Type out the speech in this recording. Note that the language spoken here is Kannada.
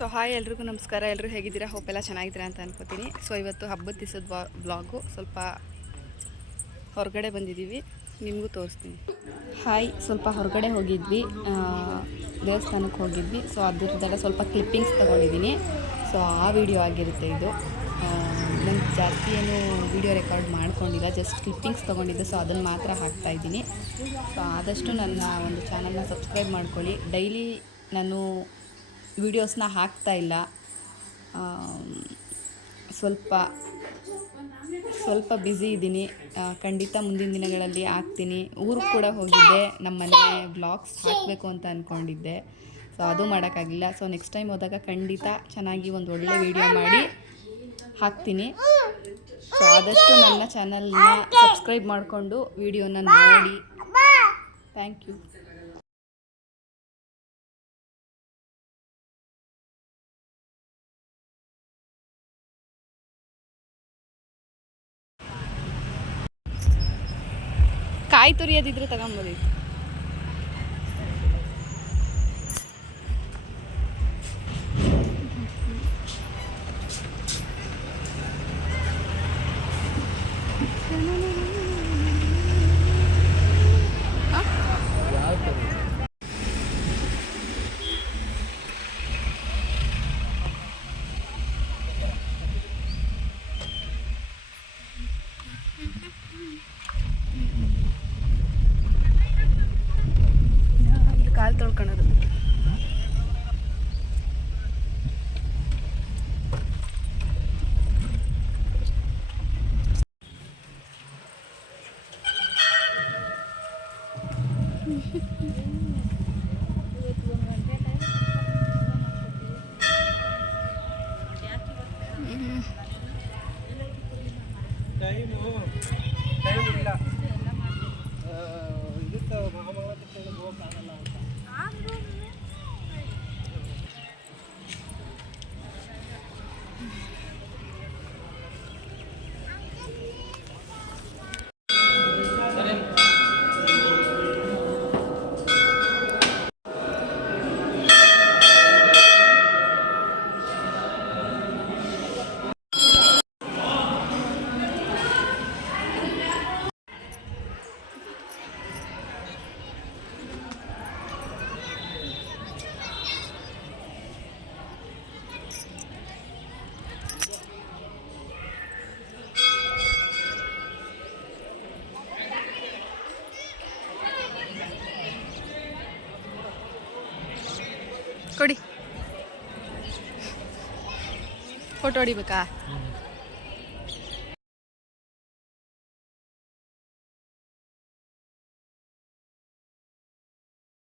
ಸೊ ಹಾಯ್ ಎಲ್ರಿಗೂ ನಮಸ್ಕಾರ. ಎಲ್ಲರೂ ಹೇಗಿದ್ದೀರಾ? ಹೋಪ್ ಎಲ್ಲ ಚೆನ್ನಾಗಿದ್ದೀರಾ ಅಂತ ಅನ್ಕೋತೀನಿ. ಸೊ ಇವತ್ತು ಹಬ್ಬದ ದಿವಸದ ಬ್ಲಾಗು ಸ್ವಲ್ಪ ಹೊರಗಡೆ ಬಂದಿದ್ದೀವಿ, ನಿಮಗೂ ತೋರಿಸ್ತೀನಿ. ಸ್ವಲ್ಪ ಹೊರಗಡೆ ಹೋಗಿದ್ವಿ, ದೇವಸ್ಥಾನಕ್ಕೆ ಹೋಗಿದ್ವಿ. ಸೊ ಅದರದ್ದೆಲ್ಲ ಸ್ವಲ್ಪ ಕ್ಲಿಪ್ಪಿಂಗ್ಸ್ ತೊಗೊಂಡಿದ್ದೀನಿ. ಸೊ ಆ ವಿಡಿಯೋ ಆಗಿರುತ್ತೆ ಇದು. ನಾನು ಜಾಸ್ತಿ ಏನು ವಿಡಿಯೋ ರೆಕಾರ್ಡ್ ಮಾಡ್ಕೊಂಡಿಲ್ಲ, ಜಸ್ಟ್ ಕ್ಲಿಪ್ಪಿಂಗ್ಸ್ ತೊಗೊಂಡಿದ್ದೆ. ಸೊ ಅದನ್ನು ಮಾತ್ರ ಹಾಕ್ತಾಯಿದ್ದೀನಿ. ಸೊ ಆದಷ್ಟು ನನ್ನ ಒಂದು ಚಾನಲ್ನ ಸಬ್ಸ್ಕ್ರೈಬ್ ಮಾಡ್ಕೊಳ್ಳಿ. ಡೈಲಿ ನಾನು ವಿಡಿಯೋಸ್ನ ಹಾಕ್ತಾಯಿಲ್ಲ, ಸ್ವಲ್ಪ ಬ್ಯುಸಿ ಇದ್ದೀನಿ. ಖಂಡಿತ ಮುಂದಿನ ದಿನಗಳಲ್ಲಿ ಹಾಕ್ತೀನಿ. ಊರಿಗೆ ಕೂಡ ಹೋಗಿದ್ದೆ, ನಮ್ಮ ಮನೆ ಬ್ಲಾಗ್ಸ್ ಹಾಕಬೇಕು ಅಂತ ಅಂದ್ಕೊಂಡಿದ್ದೆ. ಸೊ ಅದು ಮಾಡೋಕ್ಕಾಗಿಲ್ಲ. ಸೊ ನೆಕ್ಸ್ಟ್ ಟೈಮ್ ಹೋದಾಗ ಖಂಡಿತ ಚೆನ್ನಾಗಿ ಒಂದು ಒಳ್ಳೆ ವಿಡಿಯೋ ಮಾಡಿ ಹಾಕ್ತೀನಿ. ಸೊ ಆದಷ್ಟು ನನ್ನ ಚಾನಲ್ನ ಸಬ್ಸ್ಕ್ರೈಬ್ ಮಾಡಿಕೊಂಡು ವಿಡಿಯೋನ ನೋಡಿ. Thank you. ಕಾಯಿ ತುರಿಯೋದಿದ್ರೆ ತಗೊಂಬೋದಿ. ಕಾಲು ತೊಳ್ಕೊಳೋದು. ಕೊಡಿ, ಫೋಟೋ ಹೊಡಿಬೇಕಾ?